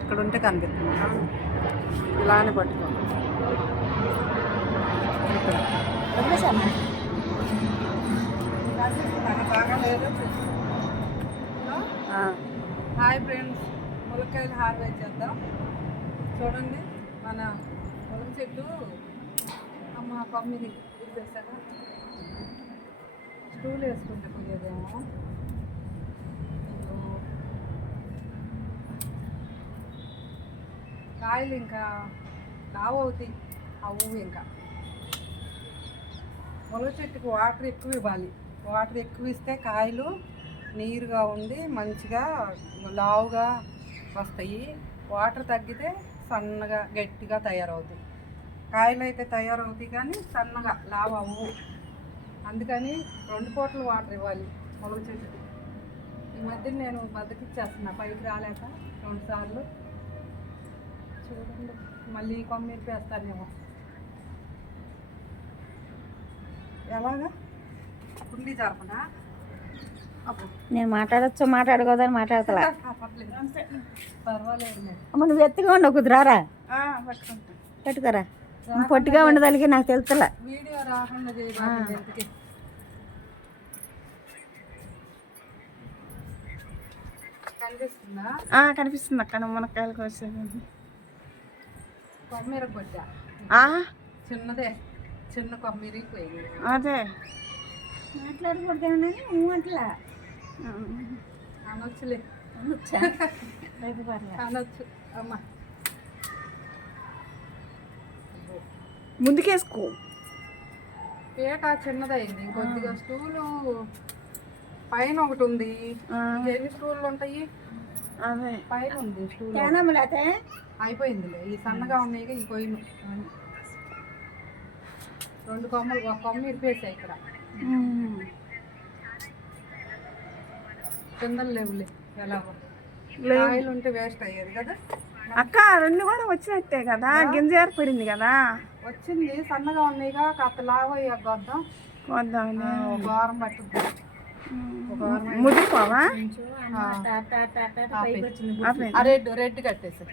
ఇక్కడ ఉంటే కనిపిస్తుంది. ఇలానే పట్టుకో. బాగా లేదు. హాయ్ ఫ్రెండ్స్, ములక్కాయలు హార్వెస్ట్ చేద్దాం. చూడండి, మన ములక చెట్టు అమ్మ పమ్మిది ఇచ్చేసాక స్టూల్ వేసుకుంటే పోయేదేమో. కాయలు ఇంకా లావు అవుతాయి అవు. ఇంకా ములగ చెట్టుకు వాటర్ ఎక్కువ ఇవ్వాలి. వాటర్ ఎక్కువ ఇస్తే కాయలు నీరుగా ఉండి మంచిగా లావుగా వస్తాయి. వాటర్ తగ్గితే సన్నగా గట్టిగా తయారవుతాయి. కాయలు అయితే తయారవుతాయి కానీ సన్నగా లావు అవ్వు. అందుకని 2 పూటలు వాటర్ ఇవ్వాలి ములగ చెట్టుకి. ఈ మధ్య నేను బద్దకిచ్చేస్తున్నా పైకి రాలేక 2 సార్లు. చూడండి, మళ్ళీ కొమ్మిరి వేస్తానేమో. ఎలాగా కుండీ జరపనా? నేను మాట్లాడచ్చు మాట్లాడుకోదని మాట్లాడతా. పర్వాలేదు. నువ్వు ఎత్తుగా ఉండవు కుదిరారా, పెట్టుకోరా. పొట్టిగా ఉండదానికి నాకు తెలుసులా. వీడియో రాకుండా చేయాలి. కనిపిస్తుందా? కనిపిస్తుంది అక్కడ మునక్కాయలకు వచ్చేది. కొమ్మిర కొట్ట చిన్నదే, చిన్న కొమ్మిరి పోయింది. అదే మాట్లాడకూడదు అట్లా అనొచ్చులే. అనొచ్చు అమ్మా. ముందుకేసుకో. పీట చిన్నదైంది కొద్దిగా. స్టూలు పైన ఒకటి ఉంది. ఎన్ని స్టూళ్ళు ఉంటాయి? అదే పైన ఉంది స్టూల్. అయిపోయిందిలే. ఈ సన్నగా ఉన్నాయి ఈ కొయ్యను. 2 కొమ్మలు, ఒక కొమ్మ ఇరిపేసాయి ఇక్కడ. కిందలు లేవులే. ఎలా కాయలు ఉంటే వేస్ట్ అయ్యేది కదా అక్క. 2 కూడా వచ్చినట్టే కదా, గింజ ఏర్పడింది కదా. వచ్చింది, సన్నగా ఉన్నాయిగా. కాస్త లావయ్యా వద్దాం. ఒక వారం పట్టుద్ది. ముదిరిపోవా? రెడ్ కట్టేసి